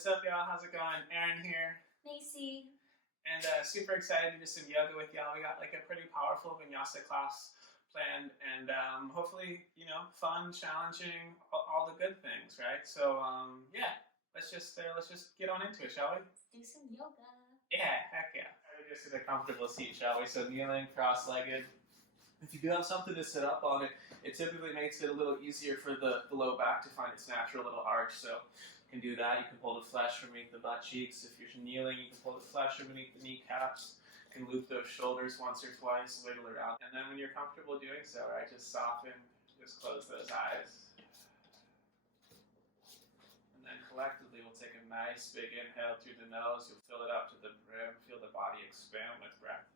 What's up, y'all? How's it going? Aaron here. Macy. And super excited to do some yoga with y'all. We got like a pretty powerful vinyasa class planned, and hopefully, fun, challenging, all the good things, right? So yeah, let's just get on into it, shall we? Let's do some yoga. Yeah, heck yeah. Just in a comfortable seat, shall we? So kneeling, cross-legged. If you do have something to sit up on, it typically makes it a little easier for the low back to find its natural little arch. So you can do that. You can pull the flesh from beneath the butt cheeks. If you're kneeling, you can pull the flesh from beneath the kneecaps. You can loop those shoulders once or twice, wiggle around. And then when you're comfortable doing so, right, just soften, just close those eyes. And then collectively, we'll take a nice big inhale through the nose. You'll fill it up to the brim. Feel the body expand with breath.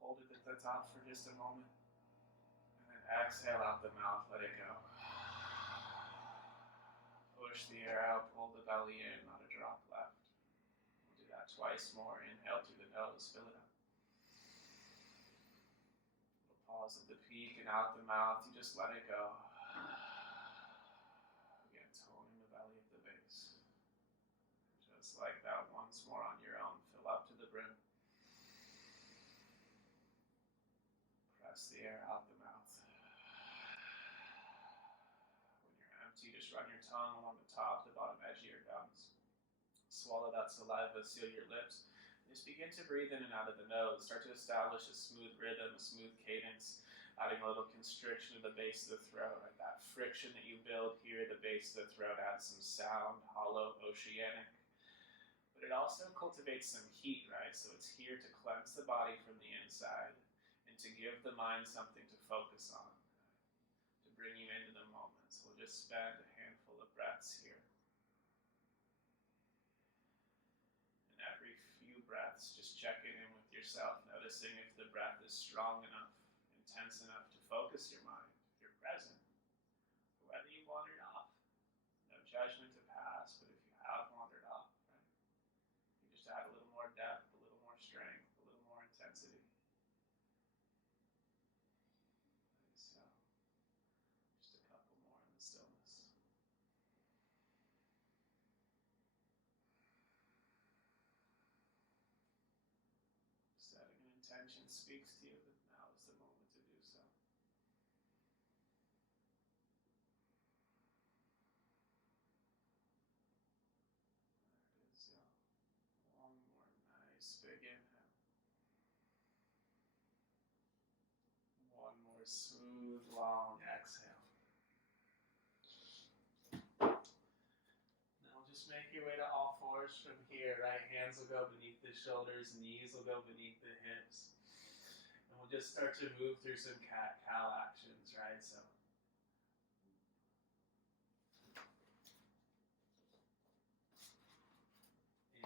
Hold it at the top for just a moment. And then exhale out the mouth, let it go. Push the air out, pull the belly in, not a drop left. We'll do that twice more. Inhale through the nose, fill it up. We'll pause at the peak and out the mouth, you just let it go. Again, toning the belly at the base. Just like that, once more on your own. Fill up to the brim. Press the air out the mouth. When you're empty, just run your tongue along the top, the bottom edge of your gums. Swallow that saliva, seal your lips. Just begin to breathe in and out of the nose. Start to establish a smooth rhythm, a smooth cadence, adding a little constriction to the base of the throat. Right? That friction that you build here at the base of the throat adds some sound, hollow, oceanic. But it also cultivates some heat, right? So it's here to cleanse the body from the inside, to give the mind something to focus on, to bring you into the moment. So we'll just spend a handful of breaths here. And every few breaths, just checking in with yourself, noticing if the breath is strong enough, intense enough to focus your mind, if you're present, or whether you've wandered off. No judgment to pass, but if you have wandered off, right, you just add a little more depth, a little more strength, a little more intensity. Stillness. Setting an intention speaks to you that now is the moment to do so. There it is, yeah. One more nice big inhale. One more smooth, long exhale. Just make your way to all fours from here, right? Hands will go beneath the shoulders, knees will go beneath the hips. And we'll just start to move through some cat-cow actions, right? So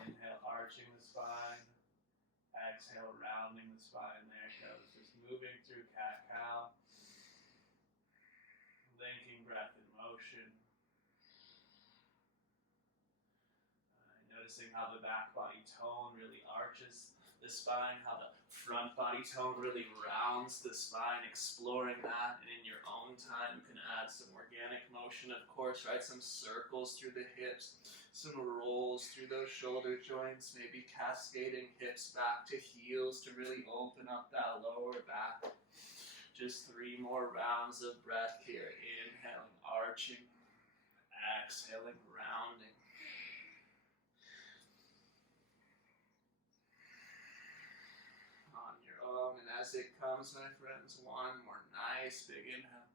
inhale, arching the spine. Exhale, rounding the spine. There it goes. Just moving through cat-cow. Linking breath and motion. Noticing how the back body tone really arches the spine, how the front body tone really rounds the spine, exploring that. And in your own time, you can add some organic motion, of course, right? Some circles through the hips, some rolls through those shoulder joints, maybe cascading hips back to heels to really open up that lower back. Just 3 more rounds of breath here. Inhaling, arching, exhaling, rounding. On your own, and as it comes, my friends, one more nice big inhale.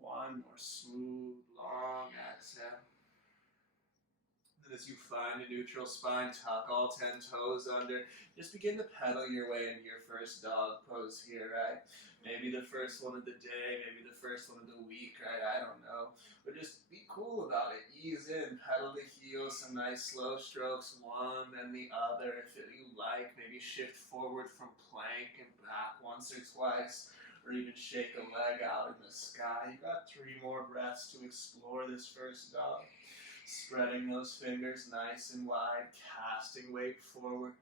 One more smooth, long exhale. And as you find a neutral spine, tuck all 10 toes under. Just begin to pedal your way into your first dog pose here, right? Maybe the first one of the day, maybe the first one of the week, right? I don't know. But just be cool about it. Ease in, pedal the heels, some nice slow strokes, one then the other. If you like, maybe shift forward from plank and back once or twice, or even shake a leg out in the sky. You got 3 more breaths to explore this first dog. Spreading those fingers nice and wide, casting weight forward,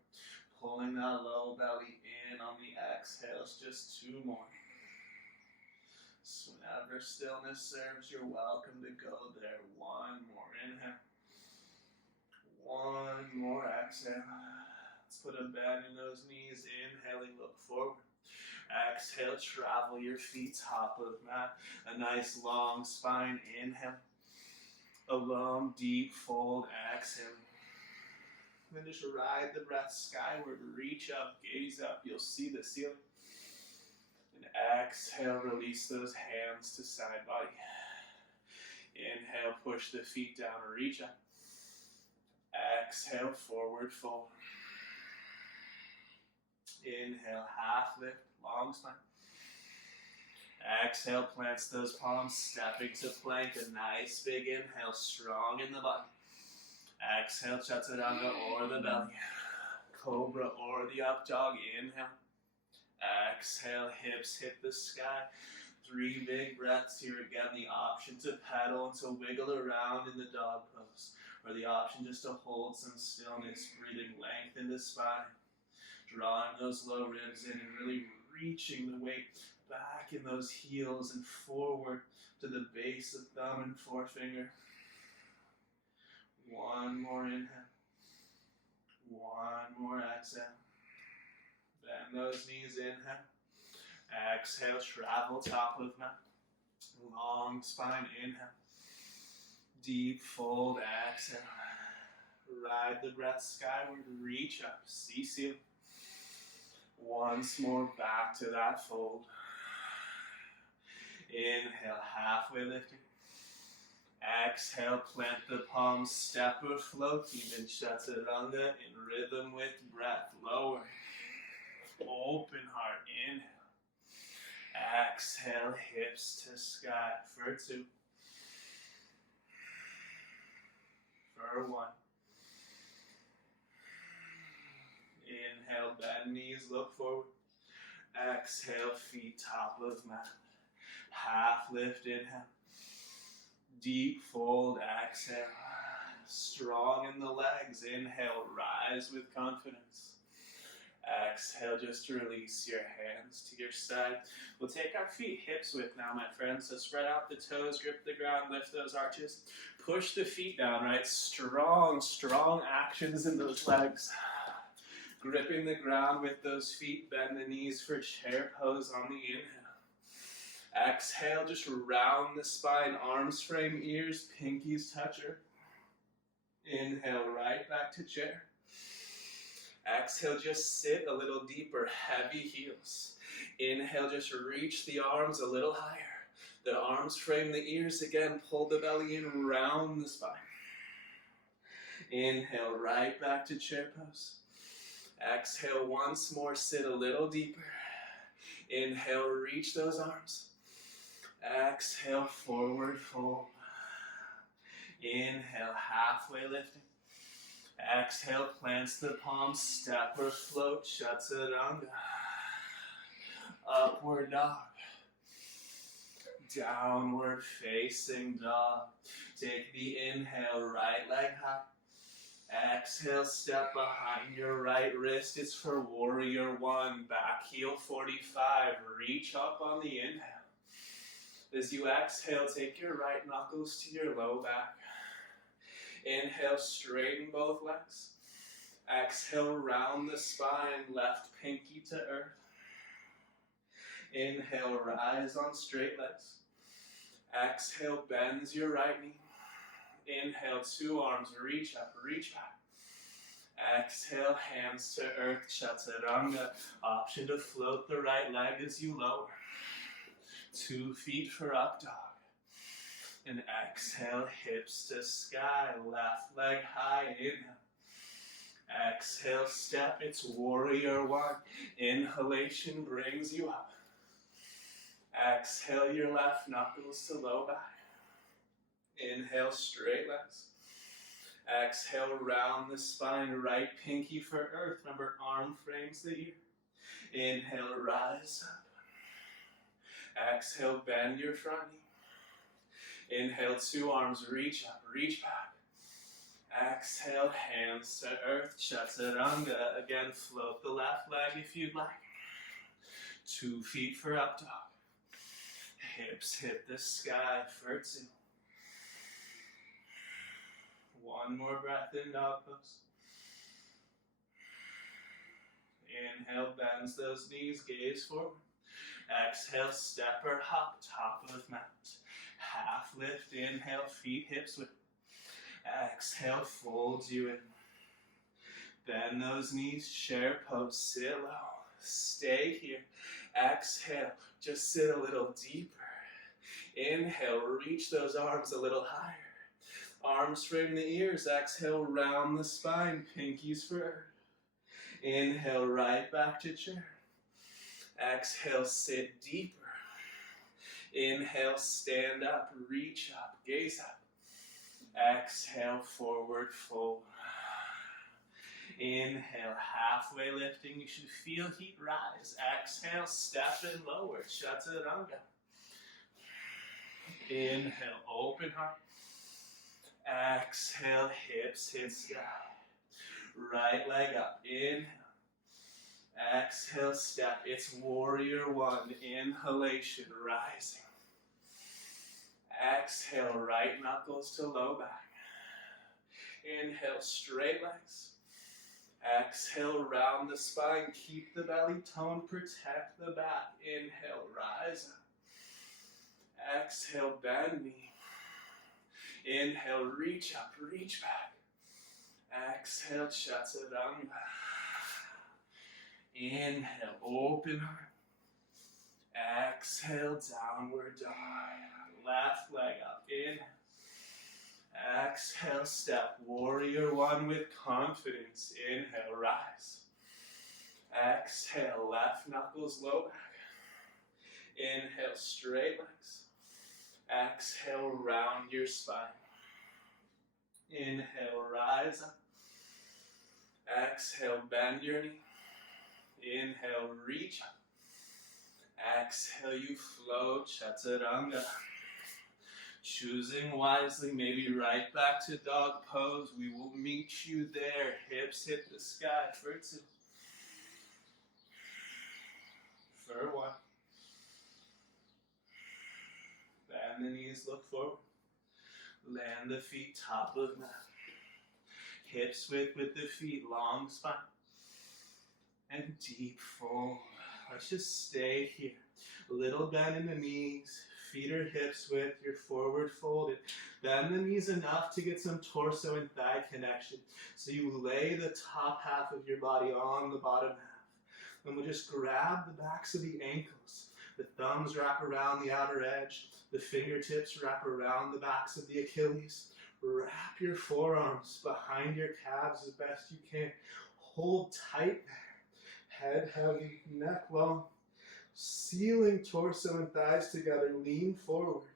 pulling that low belly in on the exhales. Just 2 more. So whenever stillness serves, you're welcome to go there. One more inhale. One more exhale. Let's put a bend in those knees. Inhaling, look forward. Exhale, travel your feet top of mat. A nice long spine. Inhale. A long, deep fold. Exhale. Then just ride the breath skyward. Reach up, gaze up. You'll see the ceiling. And exhale, release those hands to side body. Inhale, push the feet down, reach up. Exhale, forward fold. Inhale, half lift, long spine. Exhale, plants those palms, stepping to plank. A nice big inhale, strong in the body. Exhale, chaturanga or the belly. Cobra or the up dog. Inhale. Exhale, hips hit the sky. 3 big breaths here. Again, the option to pedal and to wiggle around in the dog pose, or the option just to hold some stillness, breathing length in the spine, drawing those low ribs in and really reaching the weight back in those heels and forward to the base of thumb and forefinger. One more inhale. One more exhale. Bend those knees, inhale. Exhale, travel top of mat. Long spine, inhale. Deep fold, exhale. Ride the breath skyward, reach up, see ceiling. Once more, back to that fold. Inhale, halfway lifting. Exhale, plant the palms, step or float, even chaturanga in rhythm with breath. Lower. Open heart, inhale. Exhale, hips to sky for 2. For 1. Inhale, bend knees, look forward. Exhale, feet top of mat. Half lift, inhale. Deep fold, exhale. Strong in the legs, inhale, rise with confidence. Exhale, just release your hands to your side. We'll take our feet hips width now, my friends. So spread out the toes, grip the ground, lift those arches. Push the feet down, right? Strong, strong actions in those legs. Gripping the ground with those feet, bend the knees for chair pose on the inhale. Exhale, just round the spine, arms frame ears, pinkies touch earth. Inhale, right back to chair. Exhale, just sit a little deeper, heavy heels. Inhale, just reach the arms a little higher. The arms frame the ears again, pull the belly in, round the spine. Inhale, right back to chair pose. Exhale, once more, sit a little deeper. Inhale, reach those arms. Exhale, forward fold. Inhale, halfway lifting. Exhale, plants the palms, step or float, chaturanga. Upward dog. Downward facing dog. Take the inhale, right leg high. Exhale, step behind your right wrist. It's for warrior 1. Back heel 45. Reach up on the inhale. As you exhale, take your right knuckles to your low back. Inhale, straighten both legs. Exhale, round the spine, left pinky to earth. Inhale, rise on straight legs. Exhale, bends your right knee. Inhale, 2 arms, reach up, reach back. Exhale, hands to earth, chaturanga. Option to float the right leg as you lower. 2 feet for up dog. And exhale, hips to sky, left leg high, inhale. Exhale, step, it's warrior 1. Inhalation brings you up. Exhale, your left knuckles to low back. Inhale, straight legs. Exhale, round the spine, right pinky for earth. Remember, arm frames the ear. Inhale, rise up. Exhale, bend your front knee. Inhale, 2 arms, reach up, reach back. Exhale, hands to earth, chaturanga. Again, float the left leg if you'd like. 2 feet for up dog. hips hit the sky for 2. One more breath in dog pose. Inhale, bends those knees, gaze forward. Exhale, step or hop, top of mat. Half lift, inhale, feet, hips width. Exhale, fold you in. Bend those knees, chair pose, sit low. Stay here. Exhale, just sit a little deeper. Inhale, reach those arms a little higher. Arms frame the ears. Exhale, round the spine, pinkies for earth. Inhale, right back to chair. Exhale, sit deeper. Inhale, stand up, reach up, gaze up. Exhale, forward fold. Inhale, halfway lifting. You should feel heat rise. Exhale, step and lower, chaturanga. Inhale, open heart. Exhale, hips hit sky. Right leg up, inhale. Exhale, step. It's warrior 1, inhalation, rising. Exhale, right knuckles to low back. Inhale, straight legs. Exhale, round the spine. Keep the belly toned, protect the back. Inhale, rise up. Exhale, bend knee. Inhale, reach up, reach back. Exhale, chaturanga. Inhale, open heart. Exhale, downward dog. Left leg up, inhale. Exhale, step, warrior 1 with confidence. Inhale, rise. Exhale, left knuckles, low back. Inhale, straight legs. Exhale, round your spine. Inhale, rise up. Exhale, bend your knee. Inhale, reach up. Exhale, you float, chaturanga. Choosing wisely, maybe right back to dog pose. We will meet you there. Hips hit the sky for 2. For 1. Bend the knees, look forward. Land the feet, top of mat. Hips width with the feet, long spine. And deep fold. Let's just stay here. A little bend in the knees. Feet or hips width, you're forward folded. Bend the knees enough to get some torso and thigh connection. So you lay the top half of your body on the bottom half. And we'll just grab the backs of the ankles. The thumbs wrap around the outer edge. The fingertips wrap around the backs of the Achilles. Wrap your forearms behind your calves as best you can. Hold tight there. Head heavy, neck long. Sealing torso and thighs together, lean forward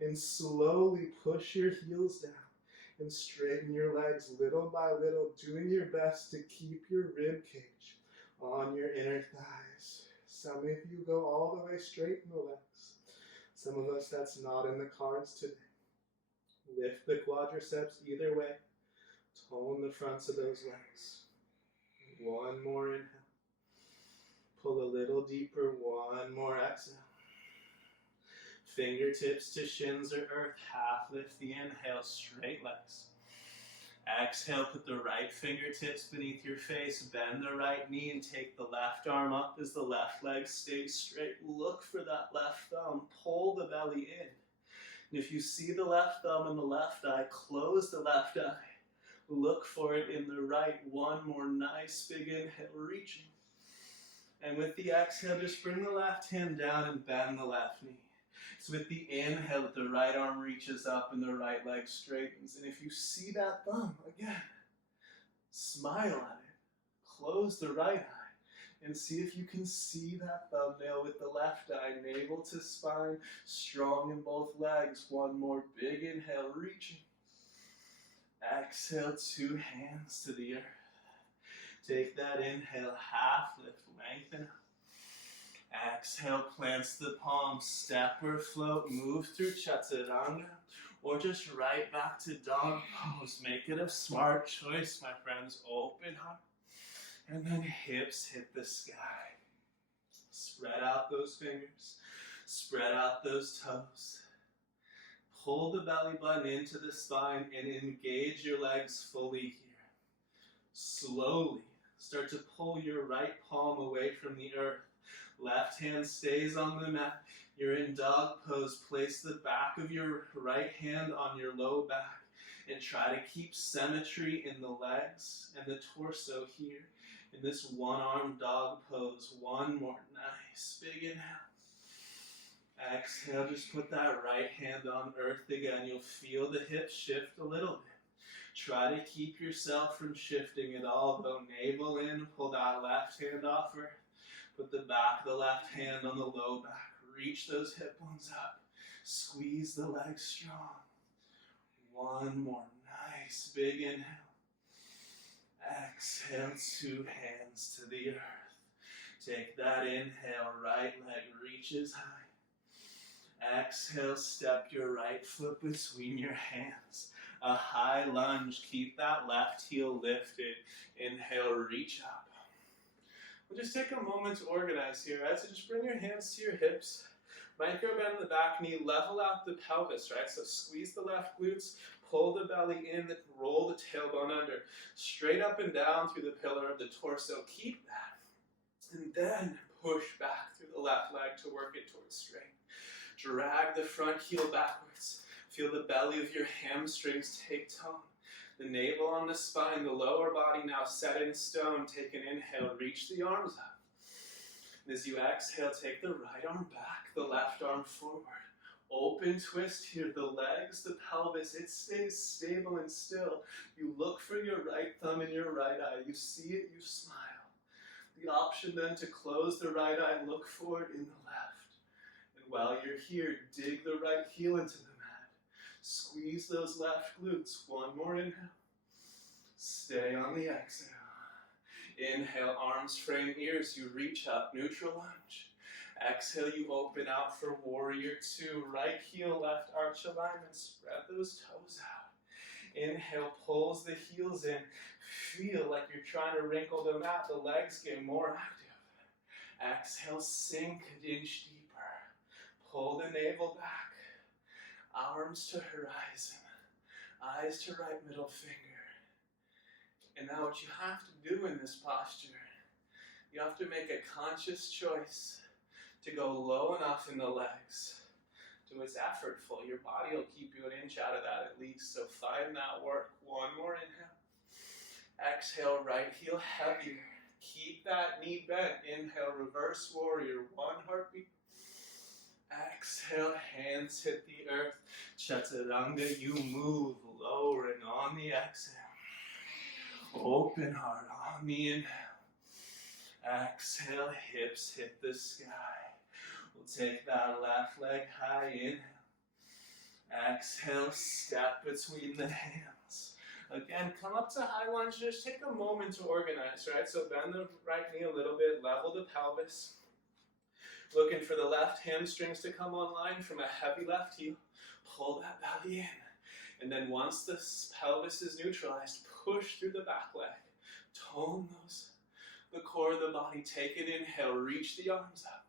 and slowly push your heels down and straighten your legs little by little, doing your best to keep your rib cage on your inner thighs. Some of you go all the way straight in the legs. Some of us, that's not in the cards today. Lift the quadriceps either way. Tone the fronts of those legs. One more inhale. Pull a little deeper, one more exhale. Fingertips to shins or earth, half lift the inhale, straight legs. Exhale, put the right fingertips beneath your face, bend the right knee and take the left arm up as the left leg stays straight. Look for that left thumb, pull the belly in. And if you see the left thumb in the left eye, close the left eye. Look for it in the right. One more nice big inhale, reaching. And with the exhale, just bring the left hand down and bend the left knee. So with the inhale, the right arm reaches up and the right leg straightens. And if you see that thumb, again, smile at it. Close the right eye and see if you can see that thumbnail with the left eye, navel to spine, strong in both legs. One more big inhale, reaching. Exhale, 2 hands to the earth. Take that inhale, half lift, lengthen up. Exhale, plants the palms, step or float, move through chaturanga, or just right back to dog pose. Make it a smart choice, my friends. Open heart, and then hips hit the sky. Spread out those fingers. Spread out those toes. Pull the belly button into the spine and engage your legs fully here. Slowly start to pull your right palm away from the earth. Left hand stays on the mat. You're in dog pose. Place the back of your right hand on your low back and try to keep symmetry in the legs and the torso here in this one-armed dog pose. One more. Nice. Big inhale. Exhale, just put that right hand on earth again. You'll feel the hips shift a little bit. Try to keep yourself from shifting at all. Go navel in, pull that left hand off earth. Put the back of the left hand on the low back. Reach those hip bones up. Squeeze the legs strong. One more. Nice. Big inhale. Exhale, two hands to the earth. Take that inhale, right leg reaches high. Exhale, step your right foot between your hands. A high lunge, keep that left heel lifted. Inhale, reach up. We'll just take a moment to organize here, right? So just bring your hands to your hips. Micro bend the back knee, level out the pelvis, right? So squeeze the left glutes, pull the belly in, roll the tailbone under. Straight up and down through the pillar of the torso. Keep that. And then push back through the left leg to work it towards strength. Drag the front heel backwards. Feel the belly of your hamstrings take tone. The navel on the spine, the lower body now set in stone. Take an inhale, reach the arms up. And as you exhale, take the right arm back, the left arm forward. Open twist here, the legs, the pelvis, it stays stable and still. You look for your right thumb in your right eye. You see it, you smile. The option then to close the right eye and look forward in the left. While you're here, dig the right heel into the mat. Squeeze those left glutes. One more inhale. Stay on the exhale. Inhale, arms frame ears. You reach up, neutral lunge. Exhale, you open out for warrior two. Right heel, left arch alignment. Spread those toes out. Inhale, pulls the heels in. Feel like you're trying to wrinkle the mat. The legs get more active. Exhale, sink an inch deeper. Pull the navel back, arms to horizon, eyes to right middle finger. And now what you have to do in this posture, you have to make a conscious choice to go low enough in the legs to it's effortful. Your body will keep you an inch out of that at least, so find that work. One more inhale. Exhale, right heel heavier. Keep that knee bent. Inhale, reverse warrior. One heartbeat. Exhale, hands hit the earth. Chaturanga, you move, lowering on the exhale. Open heart on the inhale. Exhale, hips hit the sky. We'll take that left leg high, inhale. Exhale, step between the hands. Again, come up to high lunge, just take a moment to organize, right? So bend the right knee a little bit, level the pelvis. Looking for the left hamstrings to come online from a heavy left heel. Pull that belly in. And then once the pelvis is neutralized, push through the back leg. Tone the core of the body. Take an inhale, reach the arms up.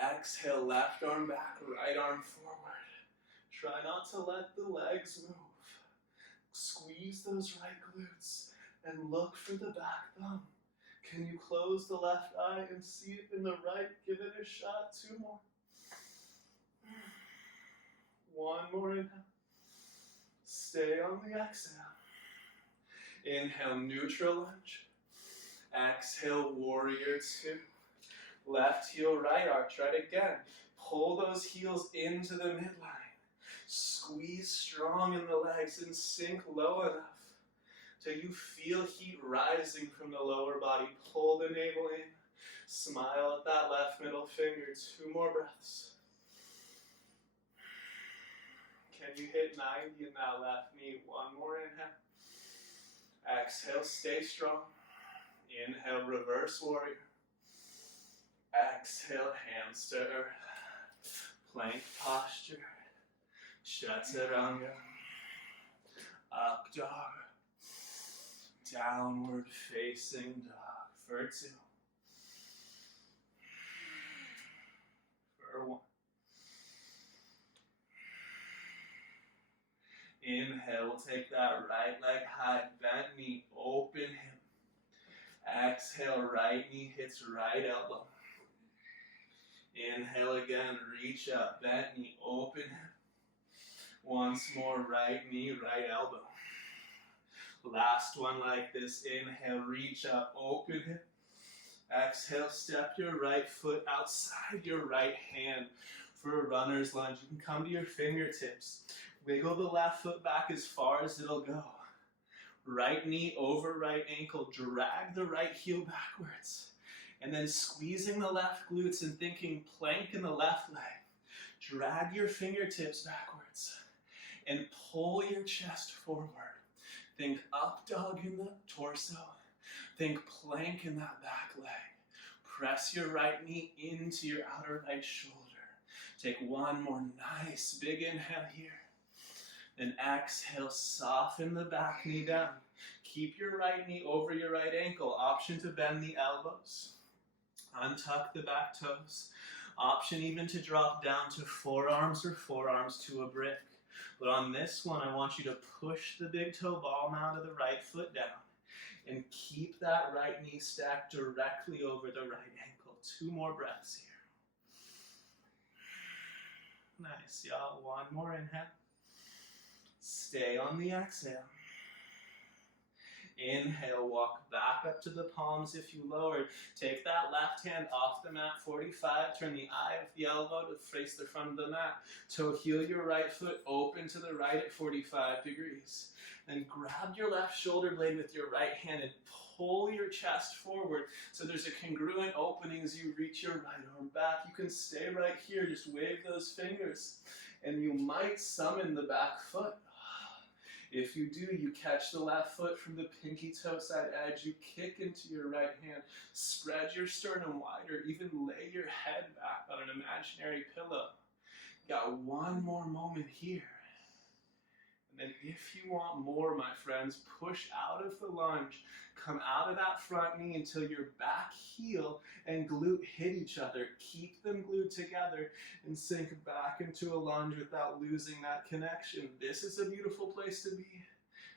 Exhale, left arm back, right arm forward. Try not to let the legs move. Squeeze those right glutes and look for the back thumb. Can you close the left eye and see it in the right? Give it a shot. Two more. One more inhale. Stay on the exhale. Inhale, neutral lunge. Exhale, warrior two. Left heel, right arch. Right again. Pull those heels into the midline. Squeeze strong in the legs and sink low enough till you feel heat rising from the lower body. Pull the navel in. Smile at that left middle finger. Two more breaths. Can you hit 90 in that left knee? One more inhale. Exhale, stay strong. Inhale, reverse warrior. Exhale, hands to earth. Plank posture. Chaturanga. Up dog. Downward facing dog for two. For one. Inhale, we'll take that right leg high, bent knee, open hip. Exhale, right knee hits right elbow. Inhale again, reach up, bent knee, open hip. Once more, right knee, right elbow. Last one like this. Inhale, reach up, open hip. Exhale, step your right foot outside your right hand for a runner's lunge. You can come to your fingertips. Wiggle the left foot back as far as it'll go. Right knee over right ankle. Drag the right heel backwards. And then squeezing the left glutes and thinking plank in the left leg. Drag your fingertips backwards and pull your chest forward. Think up dog in the torso. Think plank in that back leg. Press your right knee into your outer right shoulder. Take one more nice big inhale here. Then exhale, soften the back knee down. Keep your right knee over your right ankle. Option to bend the elbows. Untuck the back toes. Option even to drop down to forearms or forearms to a brick. But on this one, I want you to push the big toe ball mound of the right foot down. And keep that right knee stacked directly over the right ankle. 2 more breaths here. Nice, y'all. One more inhale. Stay on the exhale. Inhale, walk back up to the palms if you lowered. Take that left hand off the mat, 45. Turn the eye of the elbow to face the front of the mat. Toe heel your right foot open to the right at 45 degrees. Then grab your left shoulder blade with your right hand and pull your chest forward so there's a congruent opening as you reach your right arm back. You can stay right here, just wave those fingers, and you might summon the back foot. If you do, you catch the left foot from the pinky toe side edge, you kick into your right hand, spread your sternum wider, even lay your head back on an imaginary pillow. Got one more moment here. And if you want more, my friends, push out of the lunge. Come out of that front knee until your back heel and glute hit each other. Keep them glued together and sink back into a lunge without losing that connection. This is a beautiful place to be.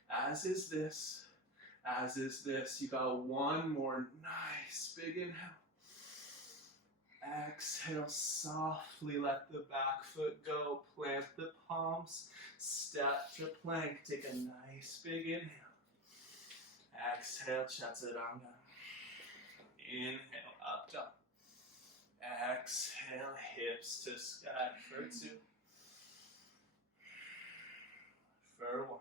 As is this. As is this. You got one more nice big inhale. Exhale, softly let the back foot go. Plant the palms. Step to plank. Take a nice big inhale. Exhale, Chaturanga. Inhale, up dog. Exhale, hips to sky for 2. For 1.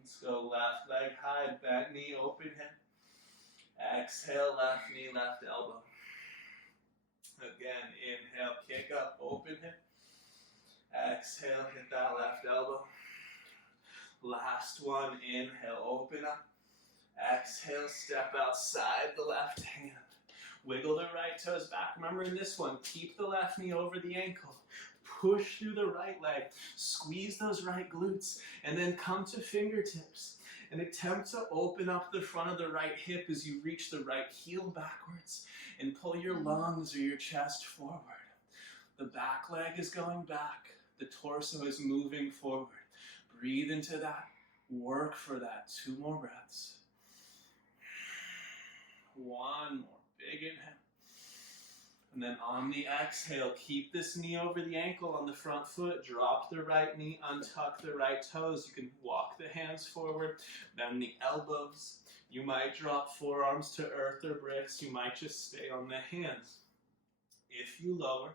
Let's go left leg high, bent knee, open hip. Exhale, left knee, left elbow. Again, inhale, kick up, open hip. Exhale, hit that left elbow. Last one, inhale, open up. Exhale, step outside the left hand. Wiggle the right toes back. Remember in this one, keep the left knee over the ankle. Push through the right leg. Squeeze those right glutes. And then come to fingertips. And attempt to open up the front of the right hip as you reach the right heel backwards. And pull your lungs or your chest forward. The back leg is going back. The torso is moving forward. Breathe into that. Work for that. 2 more breaths. One more. Big inhale. And then on the exhale, keep this knee over the ankle on the front foot. Drop the right knee, untuck the right toes. You can walk the hands forward, bend the elbows. You might drop forearms to earth or bricks. You might just stay on the hands. If you lower,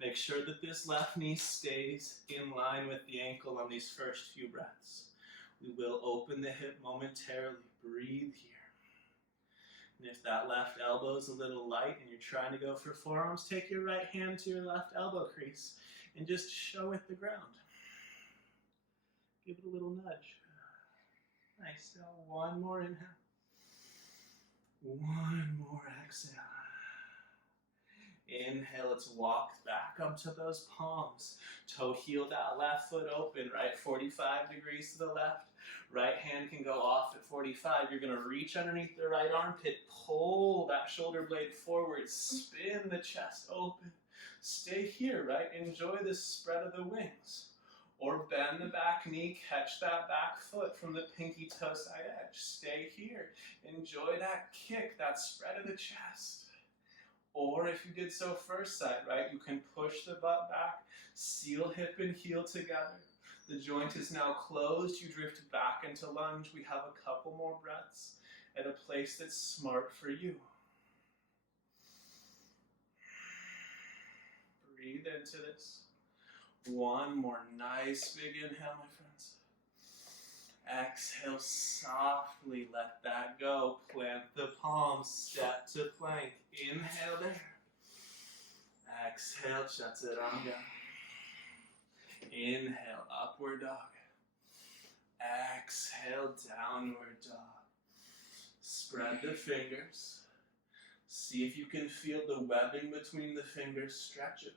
make sure that this left knee stays in line with the ankle on these first few breaths. We will open the hip momentarily. Breathe here. And if that left elbow is a little light and you're trying to go for forearms, take your right hand to your left elbow crease and just show it the ground. Give it a little nudge. Nice. Now one more inhale. One more exhale. Inhale, let's walk back up to those palms. Toe heel that left foot open, right? 45 degrees to the left. Right hand can go off at 45. You're going to reach underneath the right armpit. Pull that shoulder blade forward. Spin the chest open. Stay here, right? Enjoy this spread of the wings. Or bend the back knee, catch that back foot from the pinky toe side edge. Stay here. Enjoy that kick, that spread of the chest. Or if you did so first side, right, you can push the butt back, seal hip and heel together. The joint is now closed. You drift back into lunge. We have a couple more breaths at a place that's smart for you. Breathe into this. One more nice big inhale, my friends. Exhale, softly let that go. Plant the palms, step to plank. Inhale there. Exhale, chaturanga. Inhale, upward dog. Exhale, downward dog. Spread the fingers. See if you can feel the webbing between the fingers. Stretch a bit.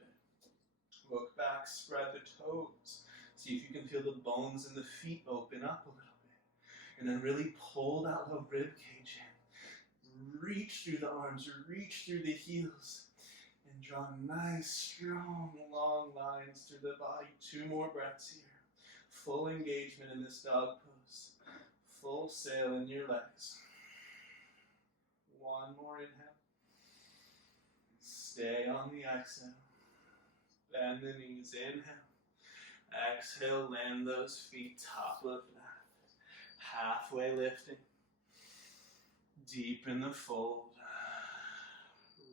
Look back, spread the toes. See if you can feel the bones in the feet open up a little bit. And then really pull that low rib cage in. Reach through the arms, reach through the heels. And draw nice, strong, long lines through the body. 2 more breaths here. Full engagement in this dog pose. Full sail in your legs. 1 more inhale. Stay on the exhale. Bend the knees, inhale. Exhale, land those feet top of mat. Halfway lifting. Deep in the fold.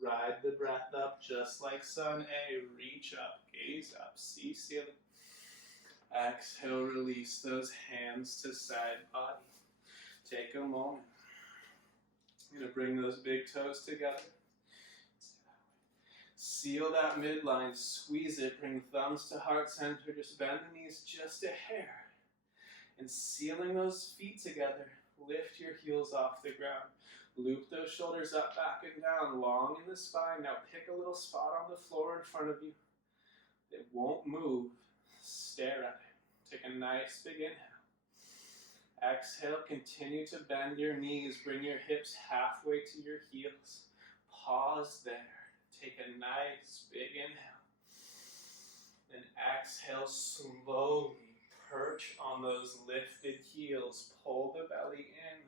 Ride the breath up just like sun A. Reach up, gaze up, see ceiling. Exhale, release those hands to side body. Take a moment. I'm going to bring those big toes together. Seal that midline, squeeze it, bring thumbs to heart center, just bend the knees just a hair. And sealing those feet together, lift your heels off the ground. Loop those shoulders up, back and down, long in the spine. Now pick a little spot on the floor in front of you. It won't move. Stare at it. Take a nice big inhale. Exhale, continue to bend your knees. Bring your hips halfway to your heels. Pause there. Take a nice big inhale. Then exhale slowly. Perch on those lifted heels. Pull the belly in.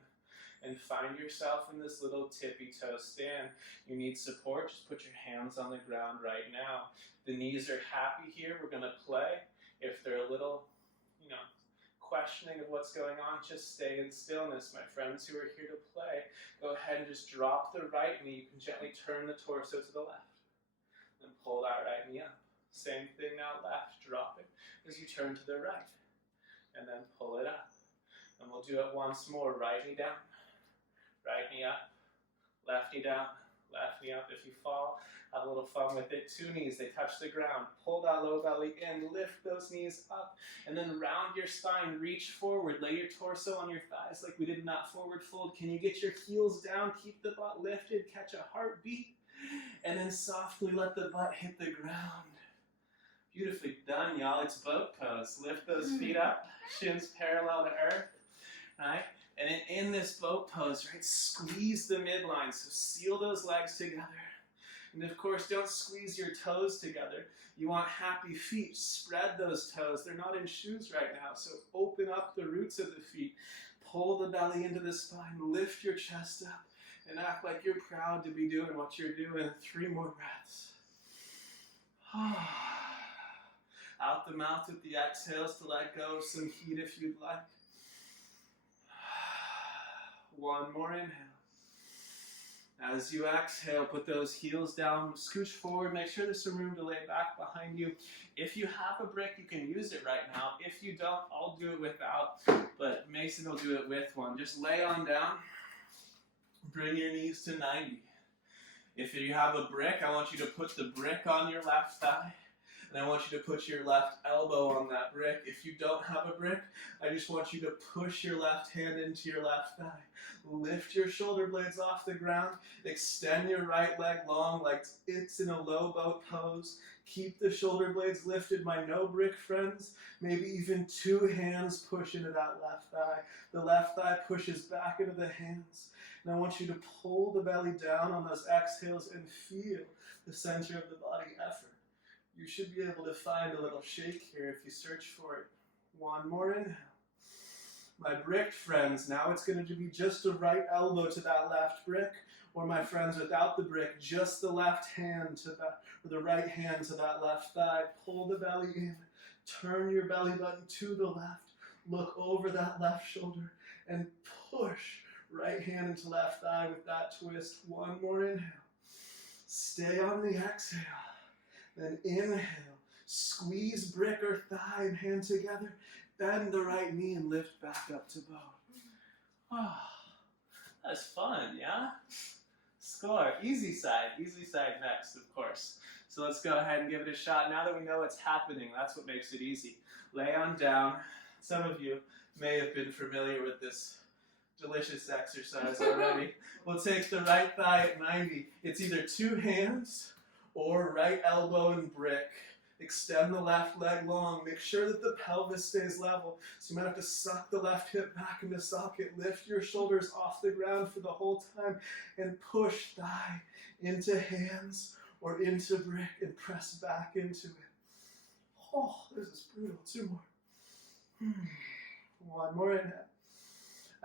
And find yourself in this little tippy toe stand. You need support, just put your hands on the ground right now. The knees are happy here, we're gonna play. If they're a little, questioning of what's going on, just stay in stillness. My friends who are here to play, go ahead and just drop the right knee. You can gently turn the torso to the left. Then pull that right knee up. Same thing now, left, drop it as you turn to the right. And then pull it up. And we'll do it once more, right knee down. Right knee up, left knee down, left knee up. If you fall, have a little fun with it. 2 knees, they touch the ground. Pull that low belly in, lift those knees up, and then round your spine, reach forward. Lay your torso on your thighs like we did in that forward fold. Can you get your heels down? Keep the butt lifted, catch a heartbeat, and then softly let the butt hit the ground. Beautifully done, y'all. It's boat pose. Lift those feet up, shins parallel to earth, right? And in this boat pose, right, squeeze the midline, so seal those legs together. And of course, don't squeeze your toes together. You want happy feet, spread those toes. They're not in shoes right now, so open up the roots of the feet. Pull the belly into the spine, lift your chest up, and act like you're proud to be doing what you're doing. 3 more breaths. Out the mouth with the exhales to let go of some heat if you'd like. 1 more inhale. As you exhale, put those heels down, scooch forward, make sure there's some room to lay back behind you. If you have a brick, you can use it right now. If you don't, I'll do it without, but Mason will do it with one. Just lay on down, bring your knees to 90. If you have a brick, I want you to put the brick on your left thigh. And I want you to put your left elbow on that brick. If you don't have a brick, I just want you to push your left hand into your left thigh. Lift your shoulder blades off the ground. Extend your right leg long like it's in a low boat pose. Keep the shoulder blades lifted, my no brick friends. Maybe even 2 hands push into that left thigh. The left thigh pushes back into the hands. And I want you to pull the belly down on those exhales and feel the center of the body effort. You should be able to find a little shake here if you search for it. One more inhale. My brick friends, now it's going to be just the right elbow to that left brick, or my friends without the brick, just the left hand to that, or the right hand to that left thigh. Pull the belly in, turn your belly button to the left, look over that left shoulder, and push right hand into left thigh with that twist. One more inhale. Stay on the exhale. Then inhale, squeeze brick or thigh and hand together. Bend the right knee and lift back up to bow. Oh, that's fun, yeah? Score. Easy side next, of course. So let's go ahead and give it a shot. Now that we know what's happening, that's what makes it easy. Lay on down. Some of you may have been familiar with this delicious exercise already. We'll take the right thigh at 90. It's either two hands or right elbow and brick. Extend the left leg long. Make sure that the pelvis stays level. So you might have to suck the left hip back into socket. Lift your shoulders off the ground for the whole time and push thigh into hands or into brick and press back into it. Oh, this is brutal. Two more. One more inhale.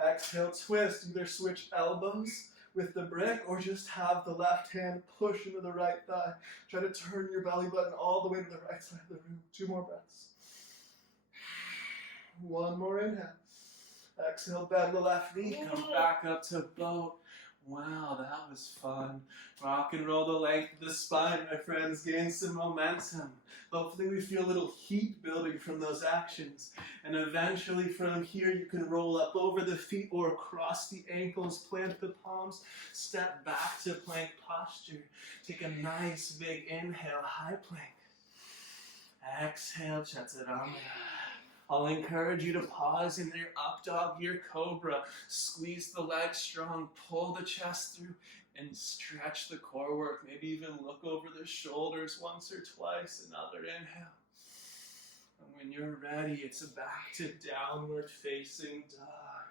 Exhale, twist. Either switch elbows with the brick or just have the left hand push into the right thigh. Try to turn your belly button all the way to the right side of the room. Two more breaths. One more inhale. Exhale, bend the left knee. Come back up to boat. Wow, that was fun. Rock and roll the length of the spine, my friends. Gain some momentum. Hopefully we feel a little heat building from those actions. And eventually from here you can roll up over the feet or across the ankles, plant the palms, step back to plank posture. Take a nice big inhale, high plank. Exhale, chaturanga. I'll encourage you to pause in your up dog, your cobra. Squeeze the legs strong, pull the chest through, and stretch the core work. Maybe even look over the shoulders once or twice. Another inhale. And when you're ready, it's a back to downward facing dog.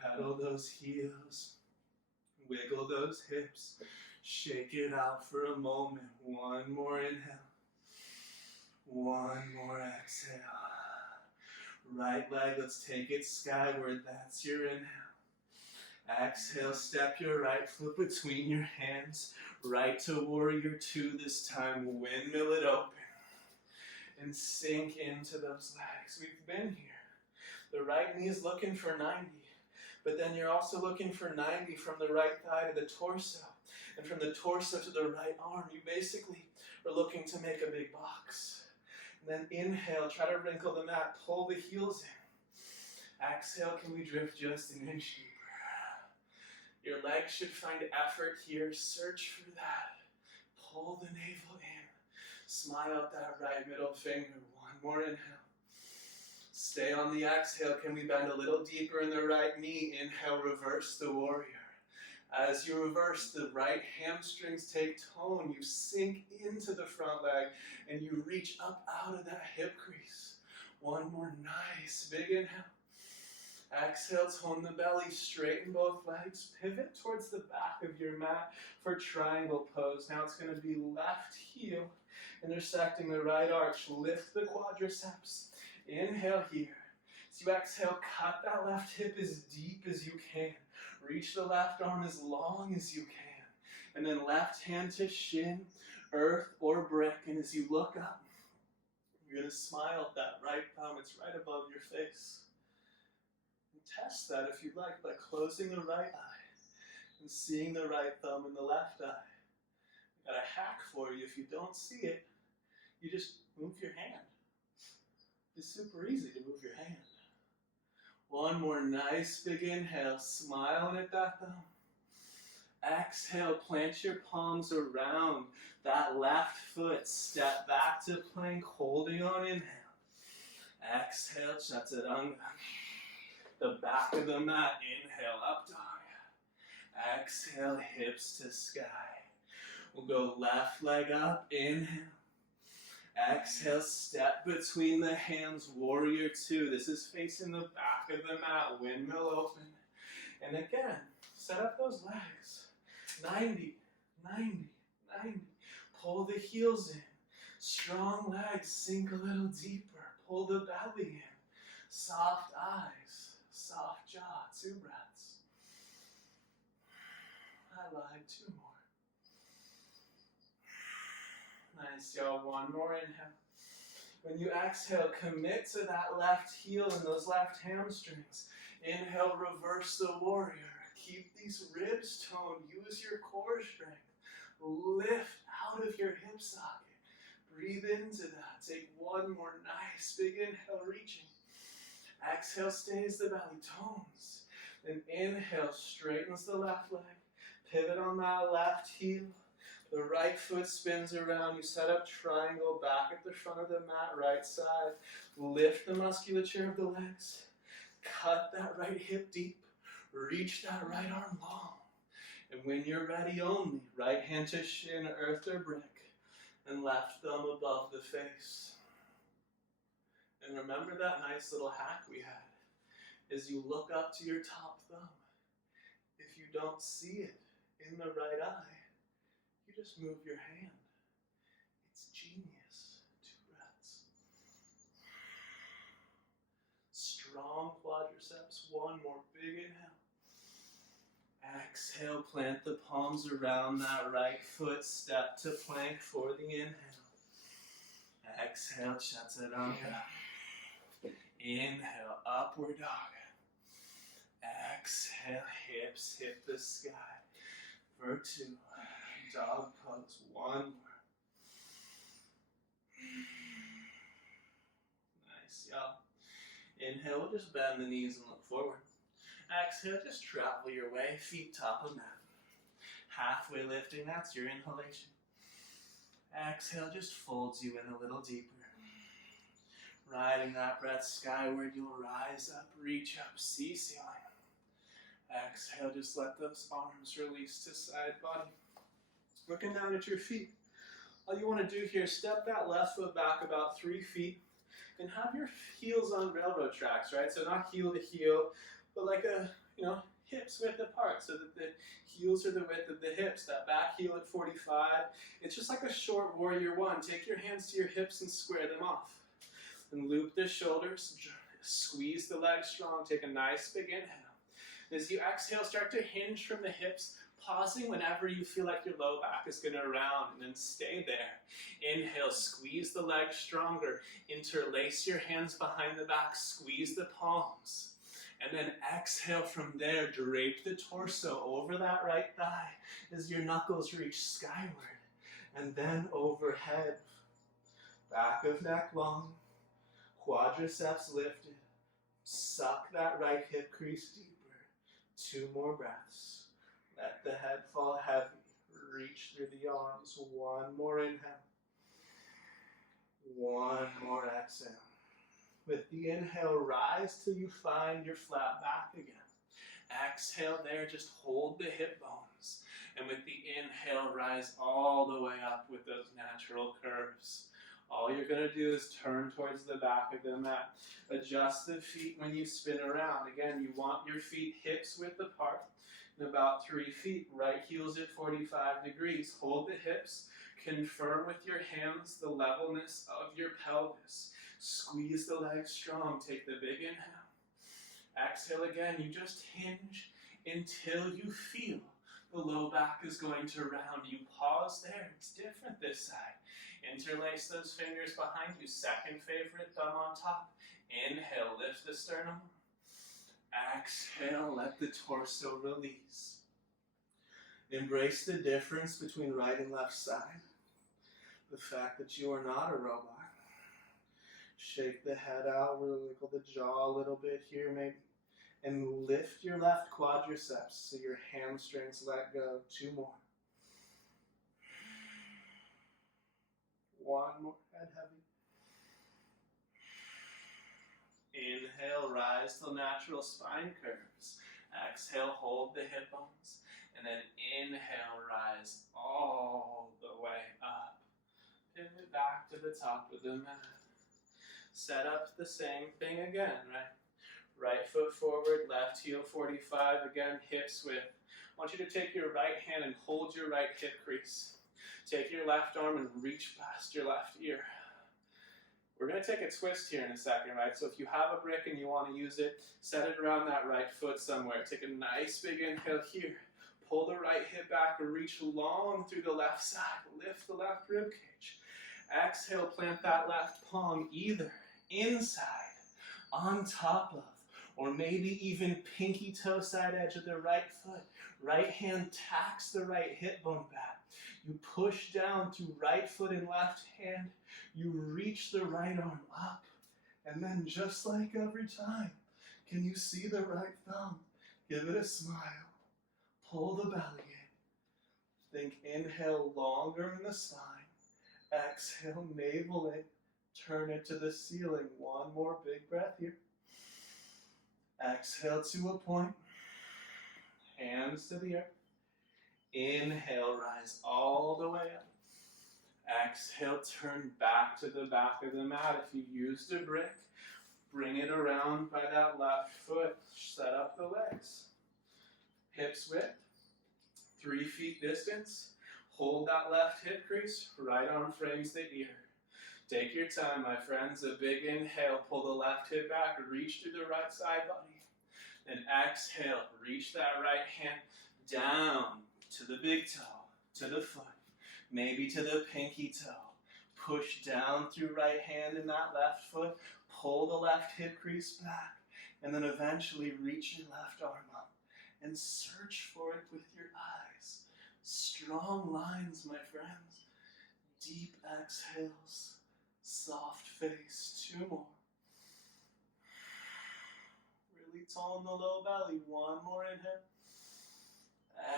Pedal those heels. Wiggle those hips. Shake it out for a moment. One more inhale. One more exhale. Right leg, let's take it skyward. That's your inhale. Exhale, step your right foot between your hands. Right to warrior two this time. Windmill it open. And sink into those legs. We've been here. The right knee is looking for 90. But then you're also looking for 90 from the right thigh to the torso. And from the torso to the right arm. You basically are looking to make a big box. And then inhale, try to wrinkle the mat, pull the heels in. Exhale, can we drift just an inch deeper? Your legs should find effort here, search for that. Pull the navel in. Smile out that right middle finger. One more inhale. Stay on the exhale, can we bend a little deeper in the right knee? Inhale, reverse the warrior. As you reverse, the right hamstrings take tone. You sink into the front leg and you reach up out of that hip crease. One more nice big inhale. Exhale, tone the belly, straighten both legs. Pivot towards the back of your mat for triangle pose. Now it's going to be left heel intersecting the right arch. Lift the quadriceps. Inhale here. As you exhale, cut that left hip as deep as you can. Reach the left arm as long as you can. And then left hand to shin, earth or brick. And as you look up, you're going to smile at that right thumb. It's right above your face. And test that if you'd like by closing the right eye and seeing the right thumb in the left eye. I've got a hack for you. If you don't see it, you just move your hand. It's super easy to move your hand. One more nice big inhale, smiling at that thumb. Exhale, plant your palms around that left foot. Step back to plank, holding on inhale. Exhale, chaturanga. The back of the mat, inhale, up dog. Exhale, hips to sky. We'll go left leg up, inhale. Exhale, step between the hands, warrior two. This is facing the back of the mat, windmill open. And again, set up those legs. 90, 90, 90. Pull the heels in. Strong legs, sink a little deeper. Pull the belly in. Soft eyes, soft jaw, 2 breaths. I lied, 2 more. Nice, y'all. 1 more inhale. When you exhale, commit to that left heel and those left hamstrings. Inhale, reverse the warrior. Keep these ribs toned. Use your core strength. Lift out of your hip socket. Breathe into that. Take 1 more nice big inhale, reaching. Exhale, stays the belly, tones. Then inhale, straightens the left leg. Pivot on that left heel. The right foot spins around. You set up triangle back at the front of the mat, right side. Lift the musculature of the legs. Cut that right hip deep. Reach that right arm long. And when you're ready only, right hand to shin, earth or brick, and left thumb above the face. And remember that nice little hack we had. As you look up to your top thumb, if you don't see it in the right eye, you just move your hand. It's genius. 2 breaths. Strong quadriceps. 1 more big inhale. Exhale, plant the palms around that right foot. Step to plank for the inhale. Exhale, chaturanga. Inhale, upward dog. Exhale, hips hit the sky. For 2. Dog pose. 1 more. Nice, y'all. Inhale, we'll just bend the knees and look forward. Exhale, just travel your way, feet top of mat. Halfway lifting, that's your inhalation. Exhale, just folds you in a little deeper. Riding that breath skyward, you'll rise up, reach up, see ceiling. Exhale, just let those arms release to side body. Looking down at your feet. All you want to do here is step that left foot back about 3 feet and have your heels on railroad tracks, right? So not heel to heel, but like a, hips width apart so that the heels are the width of the hips. That back heel at 45. It's just like a short warrior 1. Take your hands to your hips and square them off. And loop the shoulders, squeeze the legs strong, take a nice big inhale. As you exhale, start to hinge from the hips, pausing whenever you feel like your low back is going to round, and then stay there. Inhale, squeeze the legs stronger, interlace your hands behind the back, squeeze the palms. And then exhale from there, drape the torso over that right thigh as your knuckles reach skyward. And then overhead, back of neck long, quadriceps lifted. Suck that right hip crease deeper. 2 more breaths. Let the head fall heavy. Reach through the arms. 1 more inhale. 1 more exhale. With the inhale, rise till you find your flat back again. Exhale there, just hold the hip bones. And with the inhale, rise all the way up with those natural curves. All you're going to do is turn towards the back of the mat. Adjust the feet when you spin around. Again, you want your feet hips width apart and about 3 feet. Right heel's at 45 degrees. Hold the hips. Confirm with your hands the levelness of your pelvis. Squeeze the legs strong. Take the big inhale. Exhale again. You just hinge until you feel the low back is going to round. You pause there. It's different this side. Interlace those fingers behind you. Second favorite, thumb on top. Inhale, lift the sternum. Exhale, let the torso release. Embrace the difference between right and left side. The fact that you are not a robot. Shake the head out, wiggle the jaw a little bit here maybe. And lift your left quadriceps so your hamstrings let go. 2 more. 1 more, head heavy. Inhale, rise till natural spine curves. Exhale, hold the hip bones. And then inhale, rise all the way up. Pivot back to the top of the mat. Set up the same thing again, right? Right foot forward, left heel 45. Again, hips width. I want you to take your right hand and hold your right hip crease. Take your left arm and reach past your left ear. We're going to take a twist here in a second, right? So if you have a brick and you want to use it, set it around that right foot somewhere. Take a nice big inhale here. Pull the right hip back or reach long through the left side. Lift the left rib cage. Exhale, plant that left palm either inside, on top of, or maybe even pinky toe side edge of the right foot. Right hand tacks the right hip bone back. You push down to right foot and left hand. You reach the right arm up. And then just like every time, can you see the right thumb? Give it a smile. Pull the belly in. Think inhale longer in the spine. Exhale, navel in. Turn it to the ceiling. One more big breath here. Exhale to a point. Hands to the earth. Inhale, rise all the way up. Exhale, turn back to the back of the mat. If you used a brick, bring it around by that left foot. Set up the legs. Hips width. 3 feet distance. Hold that left hip crease. Right arm frames the ear. Take your time, my friends. A big inhale. Pull the left hip back. Reach through the right side body. Then exhale. Reach that right hand down to the big toe, to the foot, maybe to the pinky toe. Push down through right hand and that left foot. Pull the left hip crease back. And then eventually reach your left arm up. And search for it with your eyes. Strong lines, my friends. Deep exhales. Soft face. 2 more. Really tone the low belly. 1 more inhale.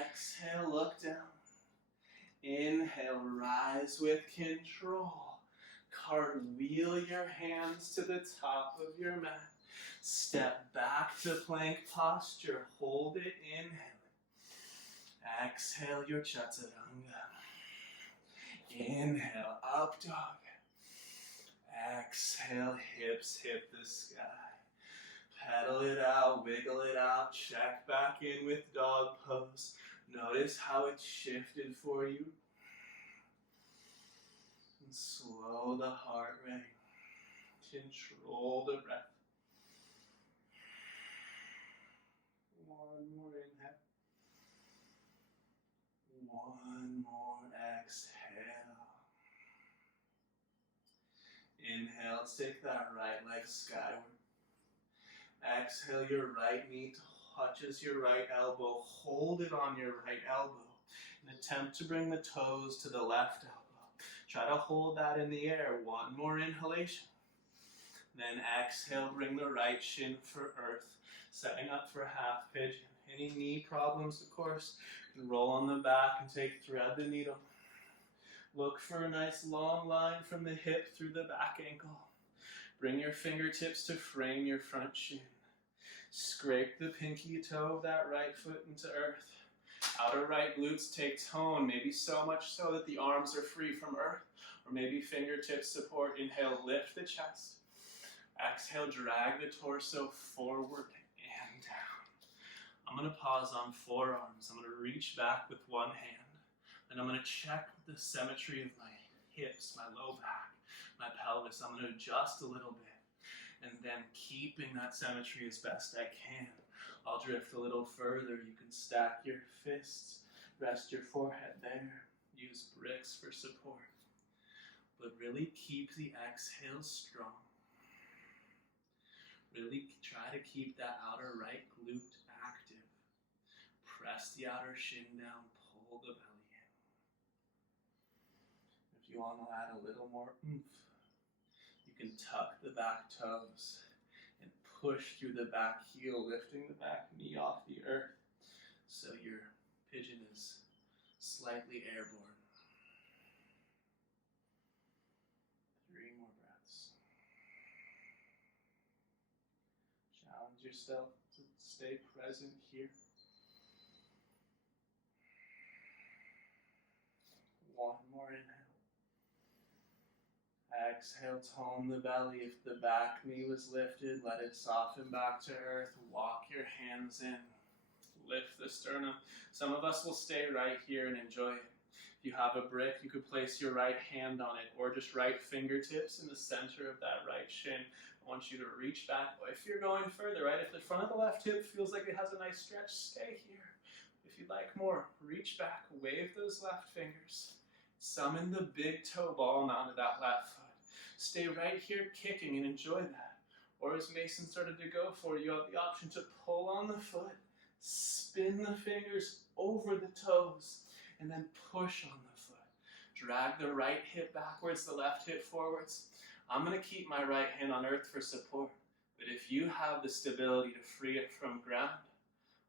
Exhale, look down. Inhale, rise with control. Cartwheel your hands to the top of your mat. Step back to plank posture. Hold it, inhale. Exhale your chaturanga. Inhale, up dog. Exhale, hips hit the sky. Pedal it out, wiggle it out, check back in with dog pose. Notice how it shifted for you. And slow the heart rate. Control the breath. 1 more inhale. 1 more exhale. Inhale, let's take that right leg skyward. Exhale, your right knee touches your right elbow. Hold it on your right elbow. And attempt to bring the toes to the left elbow. Try to hold that in the air. 1 more inhalation. Then exhale, bring the right shin for earth. Setting up for half pigeon. Any knee problems, of course, you can roll on the back and thread the needle. Look for a nice long line from the hip through the back ankle. Bring your fingertips to frame your front shin. Scrape the pinky toe of that right foot into earth. Outer right glutes take tone, maybe so much so that the arms are free from earth, or maybe fingertips support. Inhale, lift the chest. Exhale, drag the torso forward and down. I'm going to pause on forearms. I'm going to reach back with one hand, and I'm going to check the symmetry of my hips, my low back, my pelvis. I'm going to adjust a little bit. And then keeping that symmetry as best I can. I'll drift a little further. You can stack your fists, rest your forehead there. Use bricks for support. But really keep the exhale strong. Really try to keep that outer right glute active. Press the outer shin down, pull the belly in. If you want to add a little more oomph, you can tuck the back toes and push through the back heel, lifting the back knee off the earth so your pigeon is slightly airborne. 3 more breaths. Challenge yourself to stay present here. 1 more inhale. Exhale, tone the belly. If the back knee was lifted, let it soften back to earth. Walk your hands in. Lift the sternum. Some of us will stay right here and enjoy it. If you have a brick, you could place your right hand on it, or just right fingertips in the center of that right shin. I want you to reach back. If you're going further, right, if the front of the left hip feels like it has a nice stretch, stay here. If you'd like more, reach back, wave those left fingers. Summon the big toe ball onto that left foot. Stay right here kicking and enjoy that. Or as Mason started to go for, you have the option to pull on the foot, spin the fingers over the toes, and then push on the foot. Drag the right hip backwards, the left hip forwards. I'm going to keep my right hand on earth for support, but if you have the stability to free it from ground,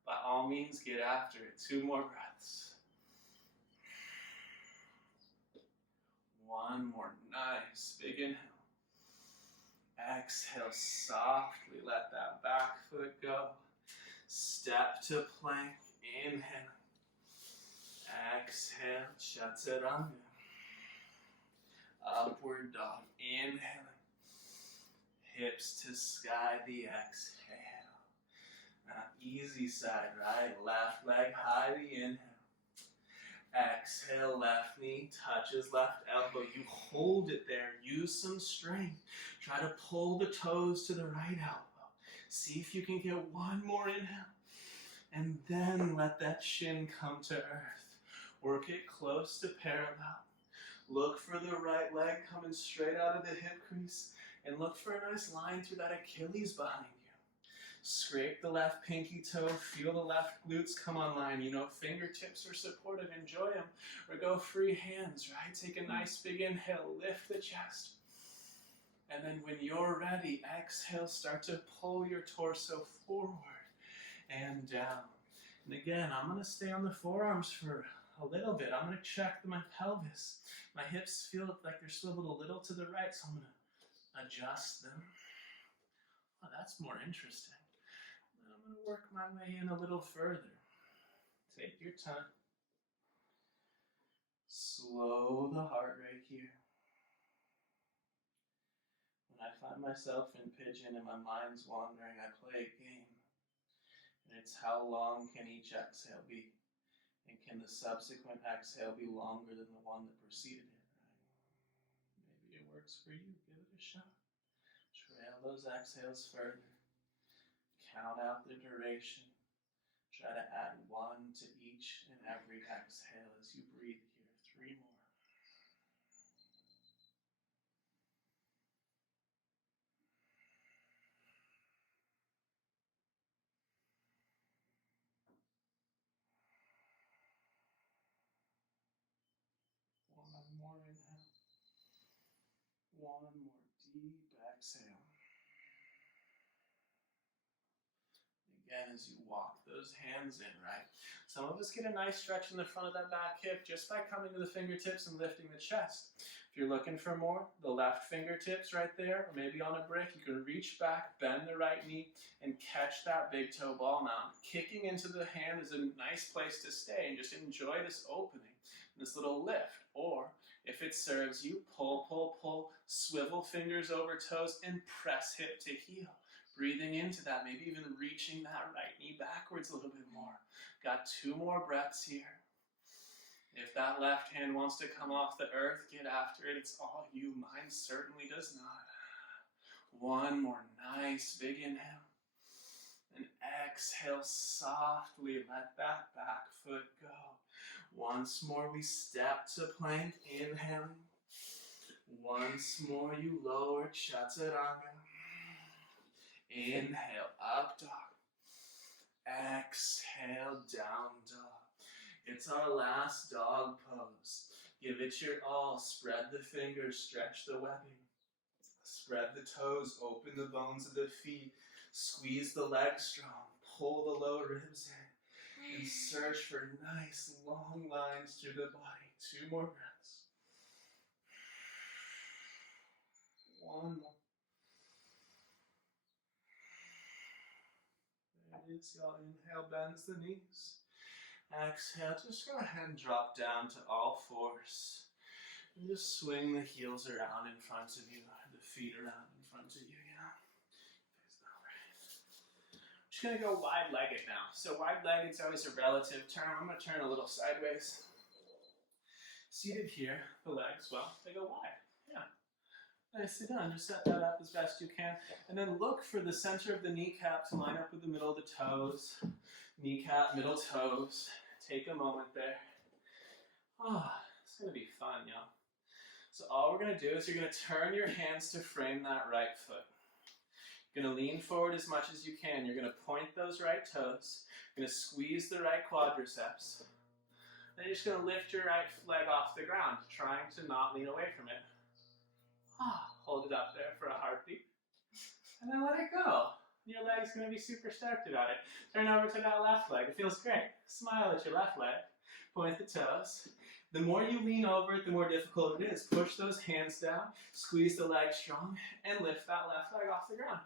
by all means get after it. 2 more breaths. 1 more, nice, big inhale. Exhale, softly let that back foot go. Step to plank, inhale. Exhale, chaturanga. Upward dog, inhaling. Hips to sky, the exhale. Now easy side, right? Left leg high, the inhale. Exhale, left knee touches left elbow. You hold it there. Use some strength. Try to pull the toes to the right elbow. See if you can get 1 more inhale. And then let that shin come to earth. Work it close to parallel. Look for the right leg coming straight out of the hip crease. And look for a nice line through that Achilles behind you. Scrape the left pinky toe, feel the left glutes come online. You know, fingertips are supportive, enjoy them. Or go free hands, right? Take a nice big inhale, lift the chest. And then when you're ready, exhale, start to pull your torso forward and down. And again, I'm going to stay on the forearms for a little bit. I'm going to check my pelvis. My hips feel like they're swiveled a little to the right, so I'm going to adjust them. Oh, that's more interesting. I'm going to work my way in a little further. Take your time. Slow the heart rate here. When I find myself in pigeon and my mind's wandering, I play a game. And it's how long can each exhale be? And can the subsequent exhale be longer than the one that preceded it, right? Maybe it works for you. Give it a shot. Trail those exhales further. Count out the duration. Try to add 1 to each and every exhale as you breathe here. 3 more. One more inhale. 1 more deep exhale. Again, as you walk those hands in, right? Some of us get a nice stretch in the front of that back hip just by coming to the fingertips and lifting the chest. If you're looking for more, the left fingertips right there, or maybe on a brick, you can reach back, bend the right knee, and catch that big toe ball mound. Kicking into the hand is a nice place to stay and just enjoy this opening, this little lift. Or, if it serves you, pull, pull, pull, swivel fingers over toes, and press hip to heel. Breathing into that, maybe even reaching that right knee backwards a little bit more. Got 2 more breaths here. If that left hand wants to come off the earth, get after it. It's all you. Mine certainly does not. 1 more nice big inhale. And exhale softly. Let that back foot go. Once more we step to plank. Inhaling. Once more you lower chaturanga. Inhale, up dog. Exhale, down dog. It's our last dog pose. Give it your all. Spread the fingers, stretch the webbing. Spread the toes, open the bones of the feet. Squeeze the legs strong. Pull the low ribs in. And search for nice long lines through the body. 2 more breaths. 1 more. There it is, y'all. Inhale, bends the knees. Exhale, just go ahead and drop down to all 4s. And just swing the heels around in front of you, the feet around in front of you, yeah. I'm just gonna go wide-legged now. So wide-legged's always a relative term. I'm gonna turn a little sideways. Seated here, the legs, well, they go wide. Yeah. Nicely done. Just set that up as best you can. And then look for the center of the kneecap to line up with the middle of the toes. Kneecap, middle toes. Take a moment there. It's going to be fun, y'all. So all we're going to do is you're going to turn your hands to frame that right foot. You're going to lean forward as much as you can. You're going to point those right toes. You're going to squeeze the right quadriceps. Then you're just going to lift your right leg off the ground, trying to not lean away from it. Hold it up there for a heartbeat. And then let it go. Your leg's going to be super stoked about it. Turn over to that left leg. It feels great. Smile at your left leg. Point the toes. The more you lean over it, the more difficult it is. Push those hands down, squeeze the leg strong, and lift that left leg off the ground.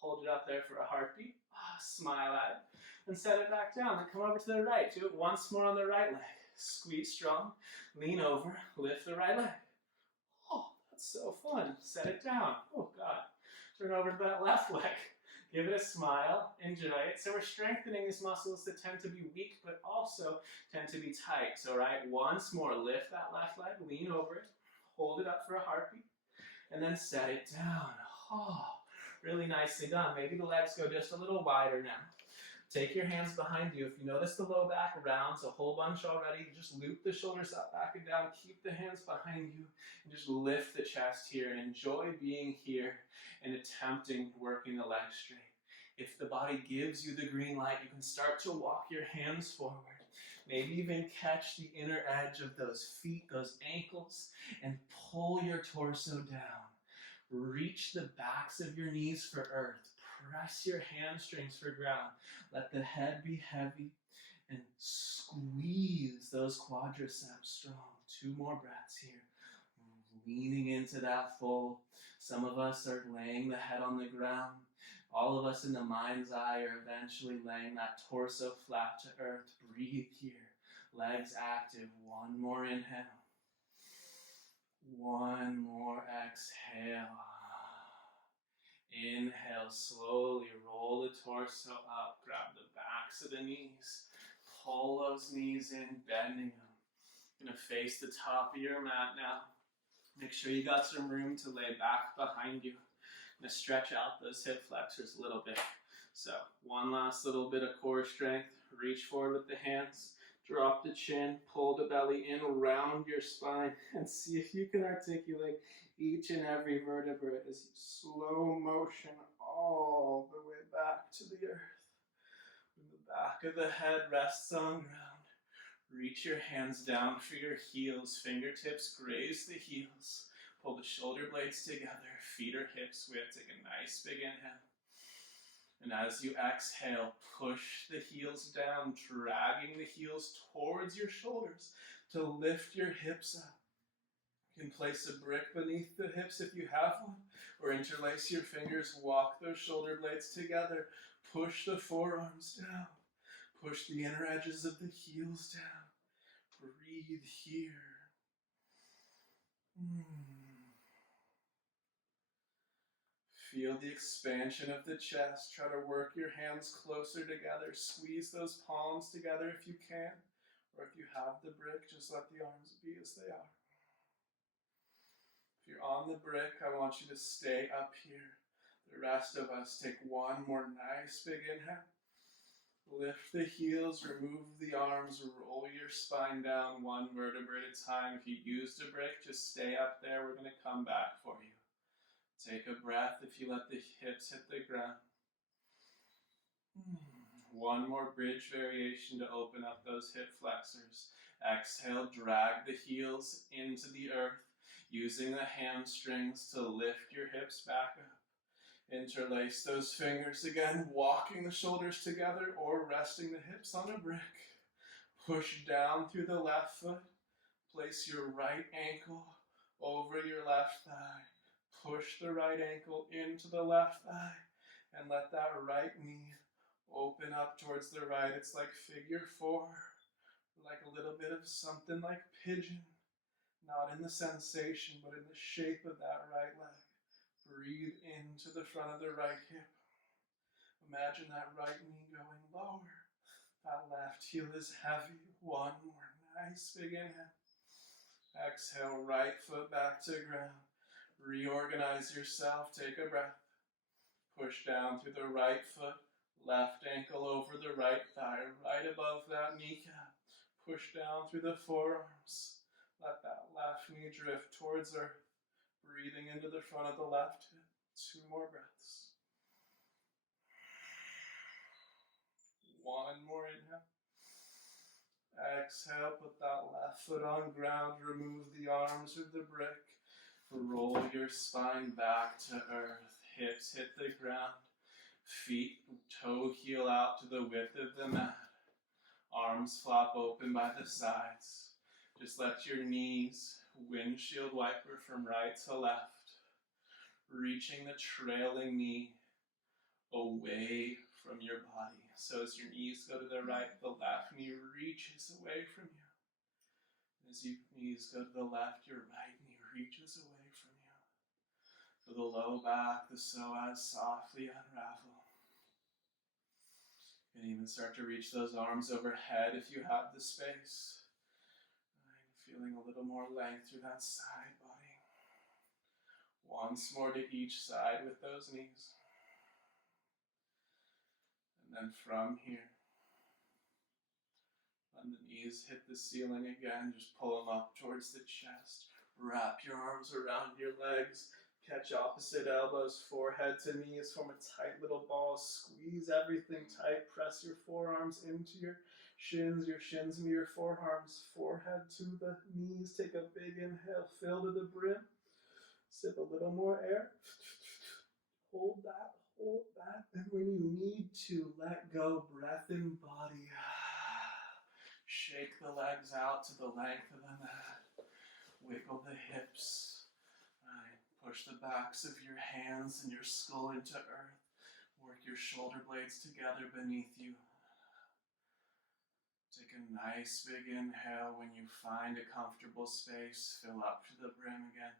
Hold it up there for a heartbeat. Smile at it, and set it back down. Then come over to the right. Do it once more on the right leg. Squeeze strong, lean over, lift the right leg. That's so fun. Set it down. Oh, God. Turn over to that left leg. Give it a smile. Enjoy it. So we're strengthening these muscles that tend to be weak, but also tend to be tight. So, right, once more, lift that left leg, lean over it, hold it up for a heartbeat, and then set it down. Really nicely done. Maybe the legs go just a little wider now. Take your hands behind you. If you notice the low back rounds a whole bunch already, just loop the shoulders up, back and down. Keep the hands behind you and just lift the chest here and enjoy being here and attempting working the legs straight. If the body gives you the green light, you can start to walk your hands forward. Maybe even catch the inner edge of those feet, those ankles, and pull your torso down. Reach the backs of your knees for earth. Press your hamstrings for ground. Let the head be heavy and squeeze those quadriceps strong. 2 more breaths here. Leaning into that fold. Some of us are laying the head on the ground. All of us in the mind's eye are eventually laying that torso flat to earth. Breathe here. Legs active. 1 more inhale. 1 more exhale. Inhale, slowly roll the torso up, grab the backs of the knees, pull those knees in, bending them. You're gonna face the top of your mat now. Make sure you got some room to lay back behind you. I'm gonna stretch out those hip flexors a little bit. So, one last little bit of core strength. Reach forward with the hands, drop the chin, pull the belly in, round your spine, and see if you can articulate each and every vertebrae as you slow motion all the way back to the earth. When the back of the head rests on ground, reach your hands down for your heels. Fingertips graze the heels. Pull the shoulder blades together, feet or hips width. Take a nice big inhale. And as you exhale, push the heels down, dragging the heels towards your shoulders to lift your hips up. You can place a brick beneath the hips if you have one, or interlace your fingers, walk those shoulder blades together, push the forearms down, push the inner edges of the heels down. Breathe here. Feel the expansion of the chest. Try to work your hands closer together. Squeeze those palms together if you can, or if you have the brick, just let the arms be as they are. If you're on the brick, I want you to stay up here. The rest of us take 1 more nice big inhale. Lift the heels, remove the arms, roll your spine down 1 vertebra at a time. If you used a brick, just stay up there. We're going to come back for you. Take a breath if you let the hips hit the ground. 1 more bridge variation to open up those hip flexors. Exhale, drag the heels into the earth, using the hamstrings to lift your hips back up. Interlace those fingers again, walking the shoulders together or resting the hips on a brick. Push down through the left foot. Place your right ankle over your left thigh. Push the right ankle into the left thigh and let that right knee open up towards the right. It's like figure 4, like a little bit of something like pigeon. Not in the sensation, but in the shape of that right leg. Breathe into the front of the right hip. Imagine that right knee going lower. That left heel is heavy. 1 more nice big inhale. Exhale, right foot back to ground. Reorganize yourself, take a breath. Push down through the right foot, left ankle over the right thigh, right above that kneecap. Push down through the forearms. Let that left knee drift towards earth. Breathing into the front of the left hip. 2 more breaths. 1 more inhale. Exhale, put that left foot on ground. Remove the arms of the brick. Roll your spine back to earth. Hips hit the ground. Feet toe heel out to the width of the mat. Arms flop open by the sides. Just let your knees windshield wiper from right to left. Reaching the trailing knee away from your body. So as your knees go to the right, the left knee reaches away from you. As your knees go to the left, your right knee reaches away from you. To the low back, the psoas softly unravel. You can even start to reach those arms overhead if you have the space. Feeling a little more length through that side body. Once more to each side with those knees. And then from here, let the knees hit the ceiling again. Just pull them up towards the chest. Wrap your arms around your legs. Catch opposite elbows, forehead to knees. Form a tight little ball. Squeeze everything tight. Press your forearms into your shins into your forearms. Forehead to the knees. Take a big inhale. Fill to the brim. Sip a little more air. Hold that. And when you need to, let go. Breath in body. Shake the legs out to the length of the mat. Wiggle the hips. Right. Push the backs of your hands and your skull into earth. Work your shoulder blades together beneath you. Take a nice big inhale. When you find a comfortable space, fill up to the brim again.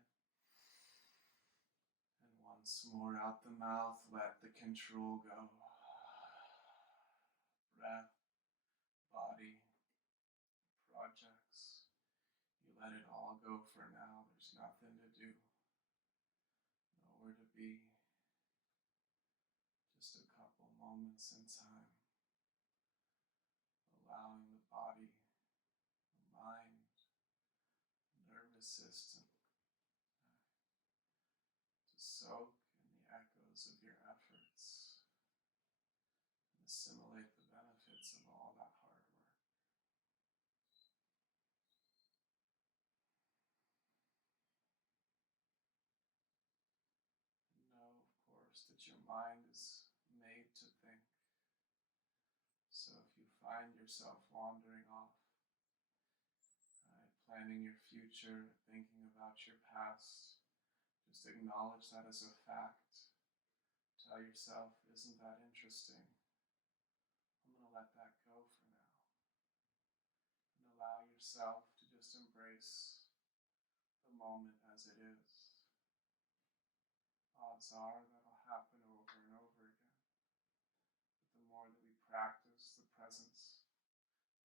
And once more out the mouth, let the control go. Breath, body, projects. You let it all go for now. There's nothing to do. Nowhere to be. Just a couple moments in time. Allowing the body, the mind, nervous system to soak in the echoes of your efforts and assimilate the benefits of all that hard work. And know, of course, that your mind is made to think. So if you find yourself wandering off, planning your future, thinking about your past, just acknowledge that as a fact. Tell yourself, isn't that interesting? I'm going to let that go for now. And allow yourself to just embrace the moment as it is. Odds are that'll happen over and over again. But the more that we practice the presence,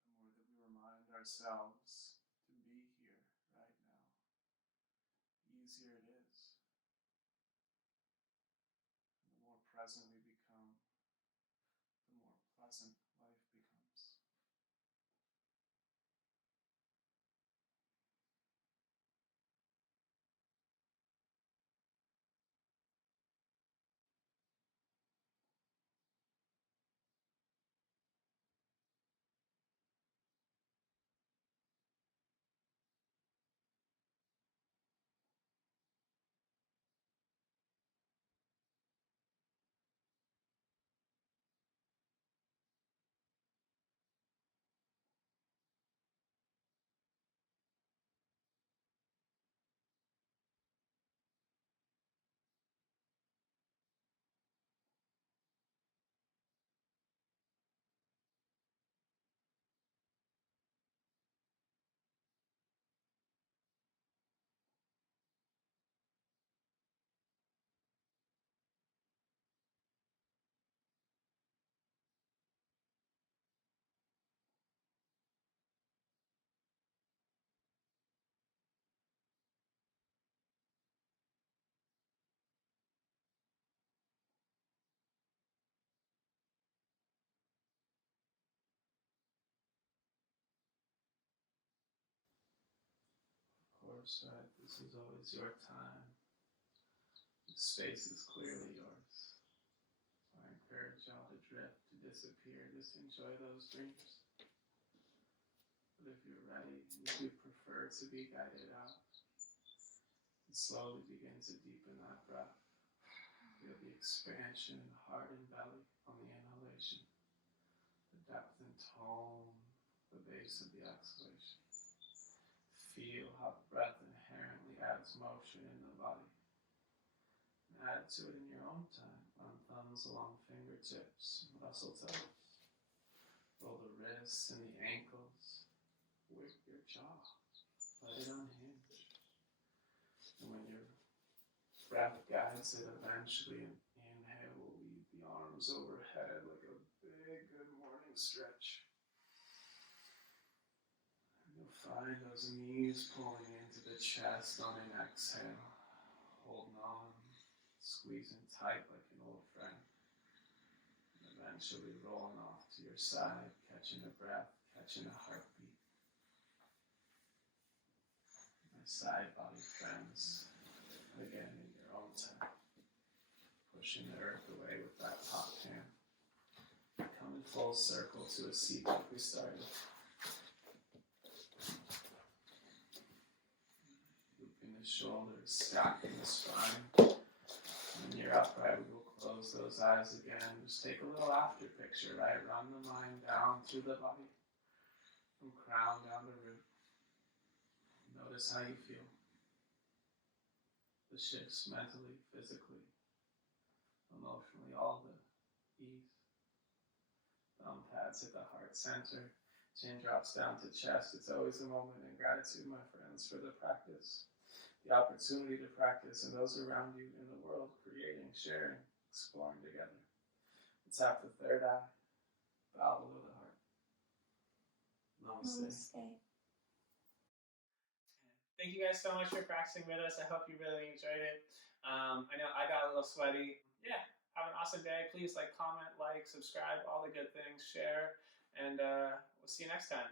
the more that we remind ourselves to be here right now, the easier it is. And the more present we become, the more pleasant life becomes. yours, right? This is always your time. The space is clearly yours. So I encourage y'all to drift, to disappear, just enjoy those dreams. But if you're ready, if you prefer to be guided out, and slowly begin to deepen that breath. Feel the expansion in the heart and belly on the inhalation, the depth and tone, the base of the exhalation. Feel how the breath inherently adds motion in the body. And add to it in your own time. Run thumbs along fingertips, rustle toes. Roll the wrists and the ankles. Whip your jaw. Let it unhinge. And when your breath guides it, eventually inhale will lead the arms overhead like a big good morning stretch. You'll find those knees pulling into the chest on an exhale, holding on, squeezing tight like an old friend, and eventually rolling off to your side, catching a breath, catching a heartbeat. My side body friends, again in your own time, pushing the earth away with that top hand. Come in full circle to a seat like we started. The shoulders, stacking the spine. When you're upright, we will close those eyes again. Just take a little after picture, right? Run the mind down through the body, from crown down to root. Notice how you feel. The shifts mentally, physically, emotionally, all the ease. Thumb pads hit the heart center. Chin drops down to chest. It's always a moment in gratitude, my friends, for the practice. The opportunity to practice and those around you in the world, creating, sharing, exploring together. Tap the third eye, bow below the heart. Namaste. Namaste. Thank you guys so much for practicing with us. I hope you really enjoyed it. I know I got a little sweaty. Yeah, have an awesome day. Please comment, subscribe, all the good things, share, and we'll see you next time.